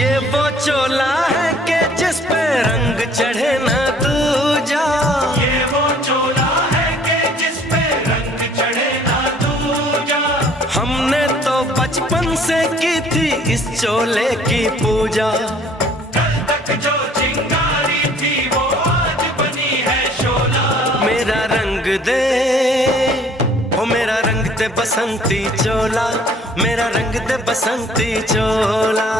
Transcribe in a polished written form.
ये वो चोला है कि जिस पे रंग चढ़े ना दूजा। ये वो चोला है कि जिस पे रंग चढ़े ना दूजा। हमने तो बचपन से की थी इस चोले की पूजा। कल तक जो चिंगारी थी वो आज बनी है शोला। मेरा रंग दे, ओ मेरा रंग दे बसंती चोला, मेरा रंग दे बसंती चोला।